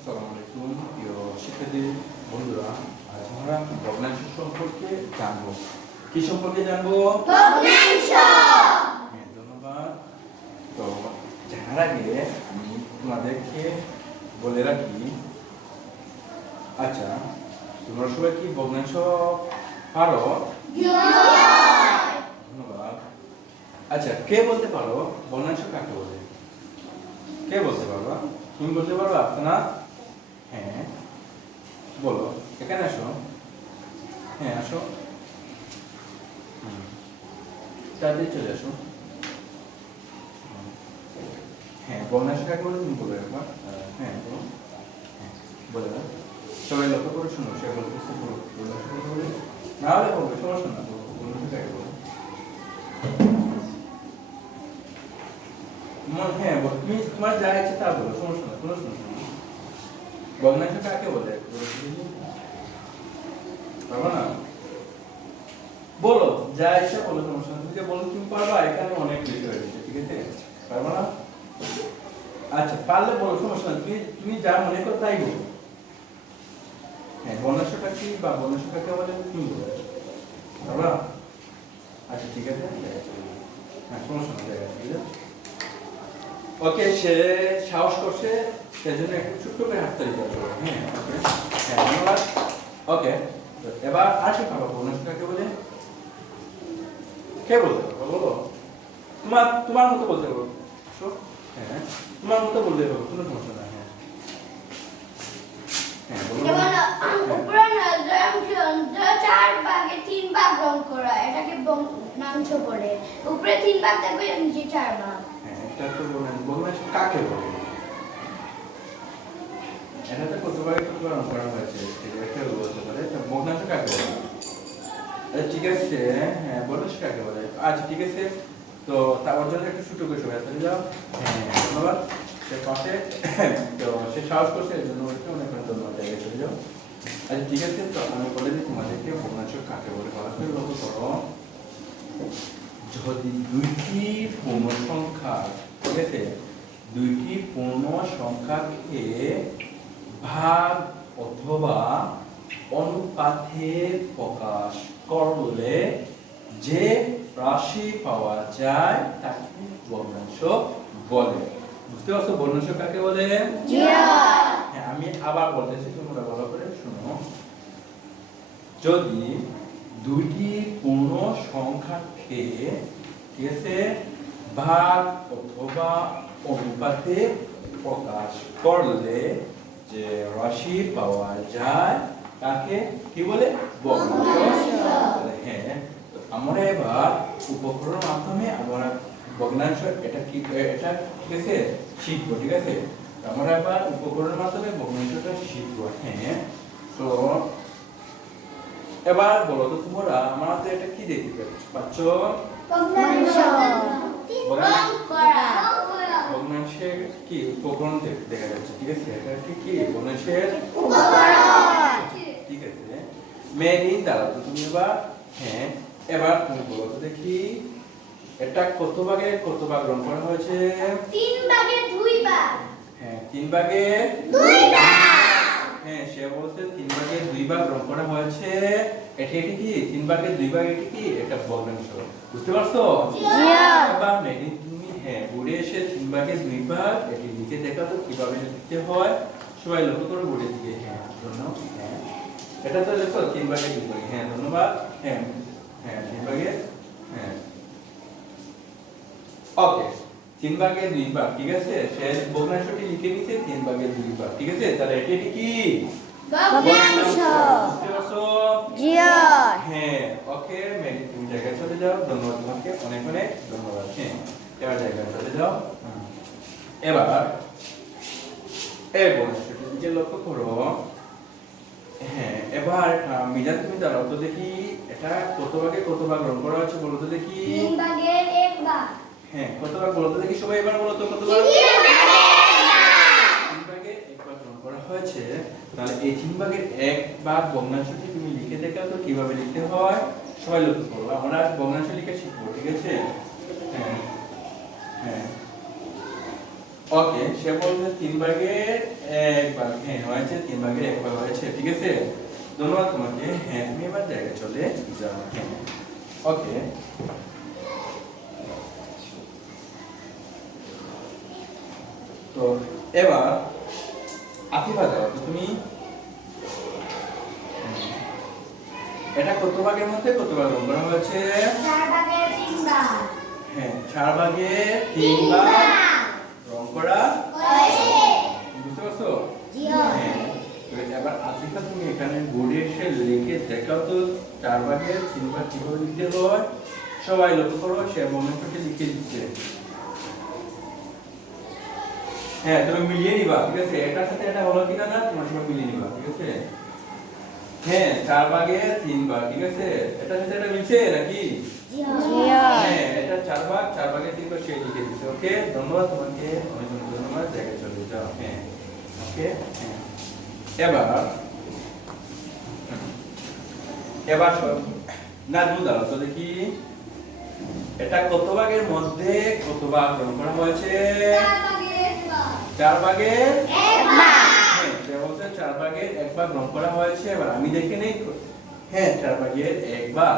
আসসালামু আলাইকুম প্রিয় শিক্ষার্থী বন্ধুরা আজ আমরা ভগ্নাংশ সম্পর্কে জানব। কি সম্পর্কে জানব? হ্যাঁ ধন্যবাদ। তো জানার আগে আমি তোমাদেরকে বলে রাখি আচ্ছা তোমরা সবাই কি ভগ্নাংশ পারো? ধন্যবাদ। আচ্ছা কে বলতে পারো? ভগ্নাংশ কাকে বলে? কে বলতে পারবা তুমি বলতে পারো আপনার বলো, এখানে আসো। হ্যাঁ আসো। তাড়াতাড়ি চলে আসো। হ্যাঁ বন্যাস কাকে বলে তুমি বলো একবার হ্যাঁ বলো। হ্যাঁ বলে সবাই লক্ষ্য করে শুনো, সে বলতেছে বলো না হলে বলবে সমস্যা না বলো বন্যাস কাকে বলে হ্যাঁ তুমি, তোমার যা ইচ্ছে তা বলো সমস্যা না কোনো সমস্যা ভগ্নাংশ কাকে বলে? না? বলো, যা ইচ্ছা বলো সমস্যা তুমি যে বলো, তুমি পারবা, এখানে অনেক বেশি গেছে, ঠিক আছে? পারবা না? আচ্ছা পারলে বলো, সমস্যা তুমি তুমি যা মনে করো তাই বলো। হ্যাঁ বর্ণাংশটা কি বা বর্ণাংশ কাকে বলে, তুমি বলো। পারবা? আচ্ছা ঠিক আছে। হ্যাঁ সমস্যা না জায়গা ঠিক আছে? ওকে সে সাহস করছে, সেজন্য একটু ছোট্ট করে হাততালি হবে হ্যাঁ? ওকে হ্যাঁ ধন্যবাদ। ওকে এবার আসি বাবা বোনাস কাকে বলে। কে বলতে বলো? তোমার তোমার মতো বলতে আসো হ্যাঁ তোমার মতো বলতে পারব, কোনো সমস্যা নাই হ্যাঁ। হ্যাঁ তিন ভাগ রং করা, এটাকে বলে। উপরে তিন ভাগ থাকবে নিচে চার ভাগ। এটা তো বলেন বোনাস কাকে বলে? ঠিক আছে বলে? হ্যাঁ বলে। আচ্ছা হ্যাঁ আচ্ছা তো আমি বলে দিই তোমাদেরকে ভগ্নাংশ কাকে বলে, ভালো করে লক্ষ্য করো। যদি দুইটি পূর্ণ সংখ্যা ঠিক দুইটি পূর্ণ সংখ্যাকে ভাগ অথবা অনুপাতে প্রকাশ করলে যে রাশি পাওয়া যায় তাকে বর্ণাংশ বলে। বুঝতে পারছ বর্ণাংশ কাকে বলে? হ্যাঁ আমি আবার বলতেছি তোমরা ভালো করে শুনো। যদি দুইটি পূর্ণ সংখ্যাকে ঠিক আছে ভাগ অথবা অনুপাতে প্রকাশ করলে যে রাশি পাওয়া যায়, তাকে কি বলে? হ্যাঁ আমরা এবার উপকরণের মাধ্যমে আমরা ভগ্নাংশ এটা কি, এটা ঠিক আছে? শিখব, ঠিক আছে? আমরা এবার উপকরণের মাধ্যমে ভগ্নাংশটা শিখব হ্যাঁ? তো এবার বলো তো তোমরা, আমাদের এটা কি দেখতে পাচ্ছ? ভগ্নাংশের কি? উপকরণ দেখা যাচ্ছে ঠিক আছে? এটা কি? কি ভগ্নাংশের ঠিক আছে। মেরিন দ্বারা তুমি এবার হ্যাঁ এবার তুমি বলো দেখি। এটা কত ভাগে কত ভাগ গ্রহণ করা হয়েছে? তিন ভাগে দুই ভাগ। হ্যাঁ তিন ভাগে দুই ভাগ। হ্যাঁ সে বলছে তিন ভাগে দুই ভাগ করা হয়েছে। এটি এটি কি? তিন ভাগে দুই ভাগ এটি কি? এটা ভগ্নাংশ বুঝতে পারছ? এবার মেরিন তুমি হ্যাঁ বুড়ে এসে তিন ভাগে দুই ভাগ এটি লিখে দেখা তো কীভাবে লিখতে হয়? সবাই লক্ষ্য করে বুড়ে দিকে। হ্যাঁ ধন্যবাদ। হ্যাঁ। এটা তো লেখো তিন ভাগে দুই ভাগে। হ্যাঁ ধন্যবাদ। হ্যাঁ হ্যাঁ তিন ভাগে। হ্যাঁ। ওকে তিন ভাগে দুই ভাগ ঠিক আছে? সে ভগ্নাংশটি লিখে নিছে তিন ভাগে দুই ভাগ ঠিক আছে? তাহলে এটি এটি কি? ভগ্নাংশ। হ্যাঁ ওকে মেরি তুমি জায়গায় চলে যাও ধন্যবাদ তোমাকে অনেক অনেক ধন্যবাদ হ্যাঁ এবার জায়গায় চলে যাও। এবার এই বংশটির দিকে লক্ষ্য করো। হ্যাঁ এবার মিজান তুমি দাঁড়াও তো দেখি এটা কত ভাগে কত ভাগ গ্রহণ করা আছে বলো তো দেখি। তিন ভাগের এক ভাগ। হ্যাঁ কত ভাগ বলো তো দেখি সবাই এবার বলো তো কত ভাগ তিন তিন ভাগে এক গ্রহণ করা হয়েছে। তাহলে এই তিন ভাগের এক ভাগ ভগ্নাংশটি তুমি লিখে দেখাও তো কীভাবে লিখতে হয়। সবাই লক্ষ্য করো আমরা ভগ্নাংশ লিখে শিখব ঠিক আছে? হ্যাঁ হ্যাঁ। ওকে সে বলছে তিন ভাগের এক ভাগ হ্যাঁ হয়েছে তিন ভাগের এক ভাগ হয়েছে ঠিক আছে? ধন্যবাদ তোমাকে। হ্যাঁ তুমি এবার জায়গায় চলে যাও। হ্যাঁ ওকে। তো এবার আফিফা দাও তুমি এটা কত ভাগের মধ্যে কত ভাগ রং হয়েছে ভাগের হ্যাঁ চার ভাগে তিন ভাগ রং করা বুঝতে পারছ? হ্যাঁ এবার আফিফা তুমি এখানে বোর্ডে এসে লিখে দেখাও তো চার ভাগে তিন ভাগ কীভাবে লিখতে হয়। সবাই লক্ষ্য করো সে মোমেন্টকে লিখে দিচ্ছে। হ্যাঁ তুমি মিলিয়ে নিবা ঠিক আছে? এটার সাথে এটা হলো কিনা না তোমার সঙ্গে মিলিয়ে নিবা ঠিক আছে? হ্যাঁ চার ভাগে তিন ভাগ ঠিক আছে? এটার সাথে এটা মিলছে নাকি? হ্যাঁ এটা চার ভাগ চার ভাগে তিন ভাগ সে লিখে দিচ্ছে ওকে? ধন্যবাদ তোমাকে অনেক অনেক ধন্যবাদ জায়গায় চলে যাও হ্যাঁ ওকে? হ্যাঁ। এবার এবার না দু দাঁড়াও তো দেখি। এটা কত ভাগের মধ্যে কত ভাগ গ্রহণ করা হয়েছে? চার ভাগ চার ভাগের এক ভাগ গ্রহণ করা হয়েছে। এবার আমি দেখে নেই। হ্যাঁ চার ভাগের এক ভাগ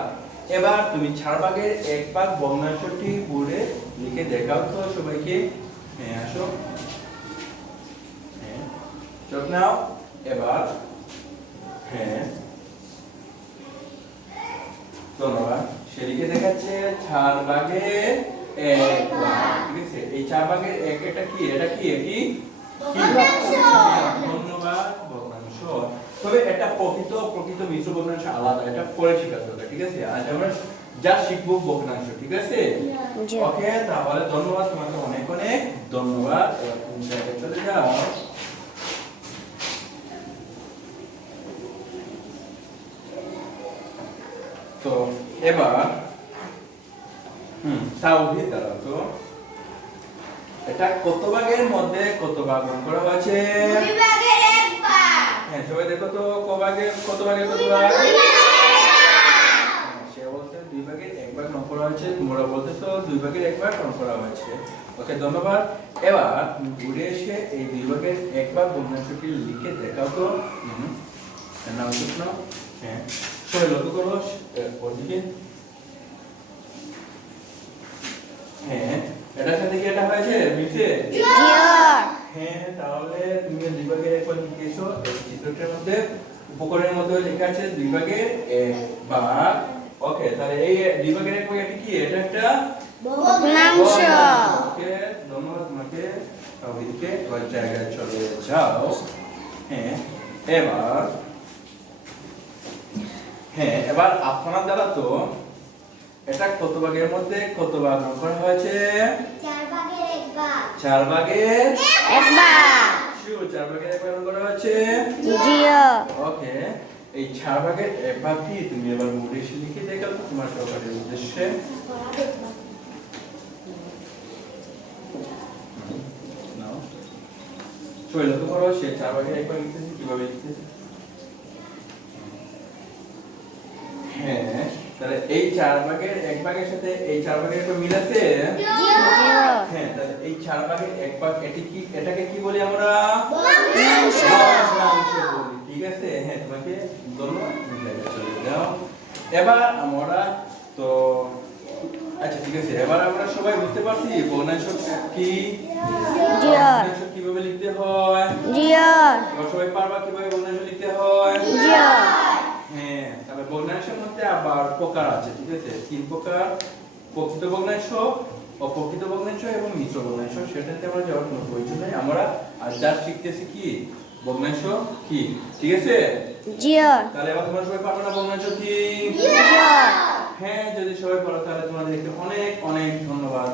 এবার তুমি চার ভাগের এক ভাগ ভগ্নাংশটি বোর্ডে লিখে দেখাও তো সবাইকে। হ্যাঁ আসো। হ্যাঁ চোখ নাও। এবার হ্যাঁ। ধন্যবাদ সেদিকে দেখাচ্ছে চার ভাগের এক ভাগ ঠিক আছে? এই এক এটা কি? এটা কি? কি? কি? ধন্যবাদ ভগ্নাংশ তবে এটা প্রকৃত প্রকৃত মিশ্র ভগ্নাংশ আলাদা। এটা পরে শিখাতে হবে ঠিক আছে? আজ আমরা যা শিখব ভগ্নাংশ ঠিক আছে? ওকে তাহলে ধন্যবাদ তোমাকে অনেক অনেক ধন্যবাদ। চলে যাও? তো এবার হুম তাওহিদ দ্বারা তো এটা কত ভাগের মধ্যে কত ভাগ গ্রহণ করা হয়েছে দুই ভাগের এক ভাগ হ্যাঁ সবাই দেখো তো ক ভাগে কত ভাগে কত ভাগ হ্যাঁ, সে বলছে দুই ভাগের এক ভাগ গ্রহণ করা হয়েছে তোমরা বলতেছো দুই ভাগের এক ভাগ গ্রহণ করা হয়েছে। ওকে ধন্যবাদ। এবার ঘুরে এসে এই দুই ভাগের এক ভাগ ভগ্নাংশটি লিখে দেখাও তো। হুম। নাম শোনো হ্যাঁ সবাই লক্ষ্য করো ওদিকে হ্যাঁ এটার সাথে কি এটা হয়েছে হ্যাঁ তাহলে তুমি দুই ভাগের এক এসো চিত্রটার মধ্যে উপকরণের মধ্যে লেখা আছে দুই ভাগের এক ভাগ। ওকে তাহলে এই দুই ভাগের এক কি? এটা একটা ভগ্নাংশ। ওকে ধন্যবাদ তোমাকে। সবাইকে ওই জায়গায় চলে যাও। হ্যাঁ এবার হ্যাঁ এবার আপনার দ্বারা তো এটা কত ভাগের মধ্যে কত ভাগ করা হয়েছে? চার ভাগের এক ভাগ শিওর চার ভাগের এক ভাগ করা হয়েছে জিও। ওকে এই চার ভাগের এক ভাগ কি? তুমি এবার মুড়ে এসে লিখে দেখাও তো তোমার সহকারীর উদ্দেশ্যে। নাও। চলে লক্ষ্য করো সে চার ভাগের এক ভাগ লিখতেছে কীভাবে লিখতেছে হ্যাঁ তাহলে এই চার ভাগের এক ভাগের সাথে এই চার ভাগের একটা মিল আছে? হ্যাঁ তাহলে এই চার ভাগের এক ভাগ এটি কি এটাকে কি বলি আমরা? ভগ্নাংশ। বলি ঠিক আছে? হ্যাঁ তোমাকে ধন্যবাদ চলে যাও। এবার আমরা তো আচ্ছা ঠিক আছে এবার আমরা সবাই বুঝতে পারছি ভগ্নাংশ কি? ভগ্নাংশ কীভাবে লিখতে হয়? এবার সবাই পারবা কীভাবে ভগ্নাংশ লিখতে হয়? ভগ্নাংশের মধ্যে আবার প্রকার আছে ঠিক আছে? তিন প্রকার প্রকৃত ভগ্নাংশ অপ্রকৃত ভগ্নাংশ এবং মিশ্র ভগ্নাংশ। সেটাতে আমরা যাওয়ার কোনো প্রয়োজন নেই। আমরা আর যা শিখতেছি কি? ভগ্নাংশ কি? ঠিক আছে? তাহলে এবার তোমরা সবাই পারবে না ভগ্নাংশ কি? হ্যাঁ যদি সবাই পারো তাহলে তোমাদেরকে অনেক অনেক ধন্যবাদ।